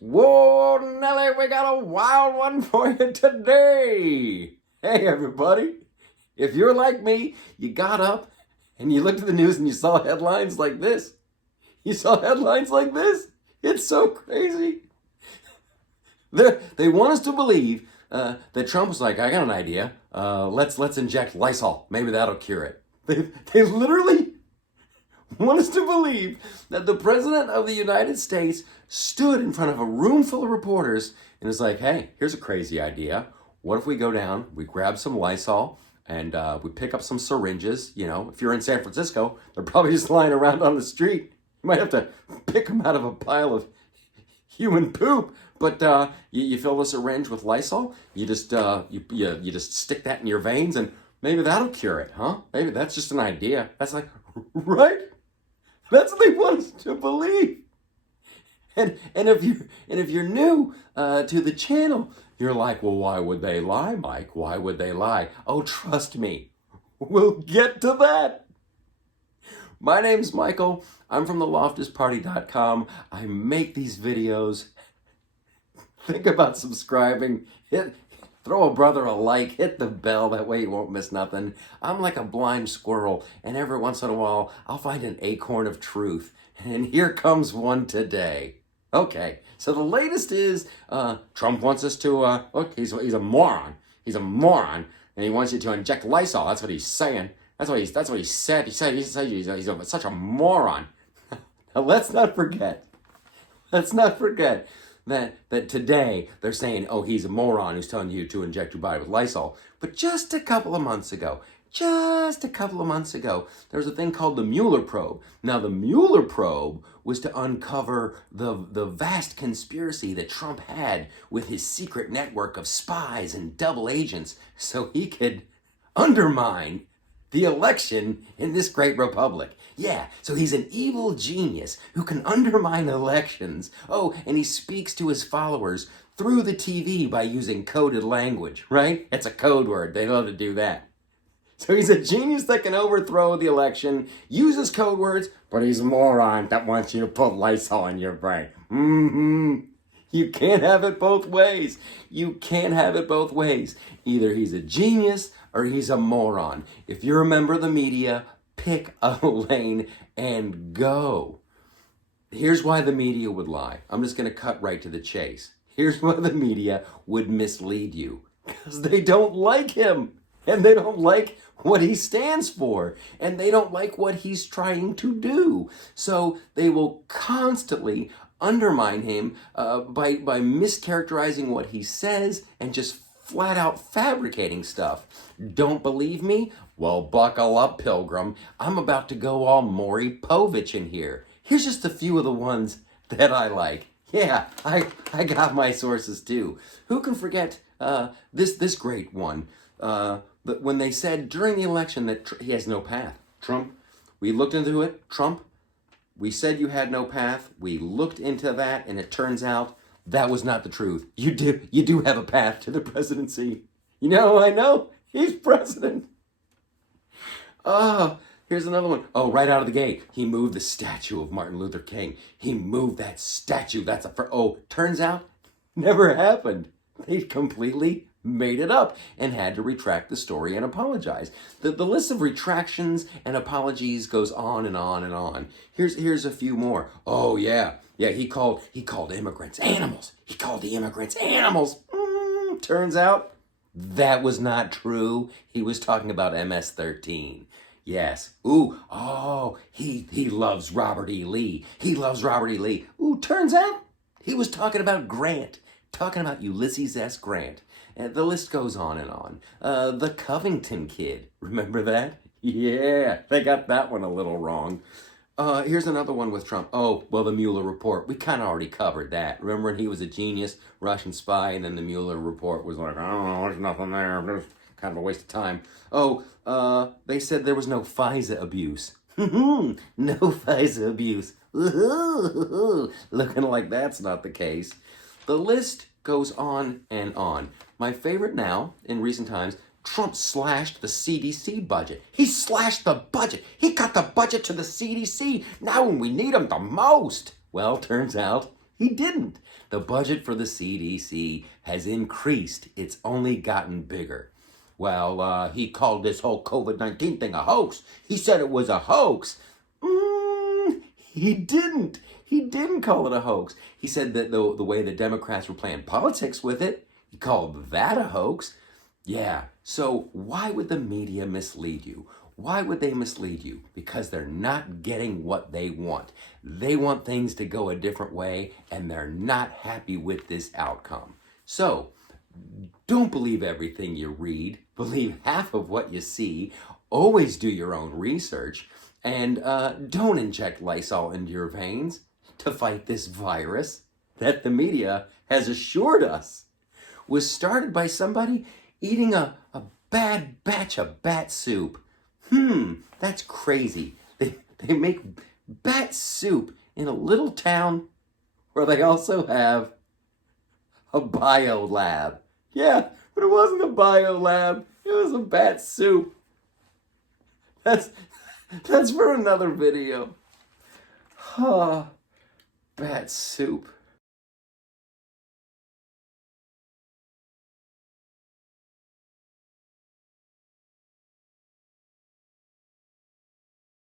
Whoa, Nelly, we got a wild one for you today. Hey, everybody. If you're like me, you got up and you looked at the news and you saw headlines like this. You saw headlines like this. It's so crazy. They want us to believe that Trump was like, I got an idea. Let's inject Lysol. Maybe that'll cure it. They literally want us to believe that the President of the United States stood in front of a room full of reporters and was like, hey, here's a crazy idea. What if we go down, we grab some Lysol, and we pick up some syringes? You know, if you're in San Francisco, they're probably just lying around on the street. You might have to pick them out of a pile of human poop. But you fill the syringe with Lysol, you just stick that in your veins, and maybe that'll cure it, huh? Maybe that's just an idea. That's like, right? That's what they want us to believe. And if you're new to the channel, you're like, well, why would they lie, Mike? Why would they lie? Oh, trust me, we'll get to that. My name's Michael. I'm from the LoftusParty.com. I make these videos. Think about subscribing. Throw a brother a like. Hit the bell. That way you won't miss nothing. I'm like a blind squirrel, and every once in a while, I'll find an acorn of truth. And here comes one today. Okay, so the latest is Trump wants us to, look, he's a moron. He's a moron, and he wants you to inject Lysol. That's what he's saying. That's what he said. He said he's such a moron. Now, let's not forget that today they're saying, oh, he's a moron who's telling you to inject your body with Lysol. But just a couple of months ago, there was a thing called the Mueller probe. Now, the Mueller probe was to uncover the vast conspiracy that Trump had with his secret network of spies and double agents so he could undermine the election in this great republic. Yeah, so he's an evil genius who can undermine elections. Oh, and he speaks to his followers through the TV by using coded language, right? It's a code word. They love to do that. So he's a genius that can overthrow the election, uses code words, but he's a moron that wants you to put Lysol in your brain. You can't have it both ways. You can't have it both ways. Either he's a genius or he's a moron. If you're a member of the media, pick a lane and go. Here's why the media would lie. I'm just going to cut right to the chase. Here's why the media would mislead you. Because they don't like him. And they don't like what he stands for. And they don't like what he's trying to do. So they will constantly undermine him by mischaracterizing what he says and just flat out fabricating stuff. Don't believe me? Well, buckle up, Pilgrim. I'm about to go all Maury Povich in here. Here's just a few of the ones that I like. Yeah, I got my sources too. Who can forget this great one? But when they said during the election that he has no path. Trump, we looked into it. Trump, we said you had no path. We looked into that, and it turns out that was not the truth. You do have a path to the presidency. You know, I know. He's president. Here's another one. Oh, right out of the gate, he moved the statue of Martin Luther King. He moved that statue. Turns out, never happened. They completely made it up and had to retract the story and apologize. The list of retractions and apologies goes on and on and on. Here's a few more. Oh yeah, he called immigrants animals. He called the immigrants animals. Turns out that was not true. He was talking about MS-13. Yes. He loves Robert E. Lee. He loves Robert E. Lee. Turns out he was talking about Grant. Talking about Ulysses S. Grant. And the list goes on and on. The Covington kid. Remember that? Yeah, they got that one a little wrong. Here's another one with Trump. Oh, well, the Mueller report. We kind of already covered that. Remember when he was a genius, Russian spy, and then the Mueller report was like, oh, there's nothing there. There's kind of a waste of time. They said there was no FISA abuse. No FISA abuse. Looking like that's not the case. The list goes on and on. My favorite now, in recent times, Trump slashed the CDC budget. He slashed the budget. He cut the budget to the CDC now when we need them the most. Well, turns out He didn't. The budget for the CDC has increased. It's only gotten bigger. Well, he called this whole COVID-19 thing a hoax. He said it was a hoax. He didn't. He didn't call it a hoax. He said that the way the Democrats were playing politics with it, he called that a hoax. Yeah, so why would the media mislead you? Why would they mislead you? Because they're not getting what they want. They want things to go a different way, and they're not happy with this outcome. So, don't believe everything you read. Believe half of what you see. Always do your own research. And don't inject Lysol into your veins to fight this virus that the media has assured us was started by somebody eating a bad batch of bat soup. That's crazy. They make bat soup in a little town where they also have a bio lab. Yeah, but it wasn't a bio lab. It was a bat soup. That's for another video. Bat soup.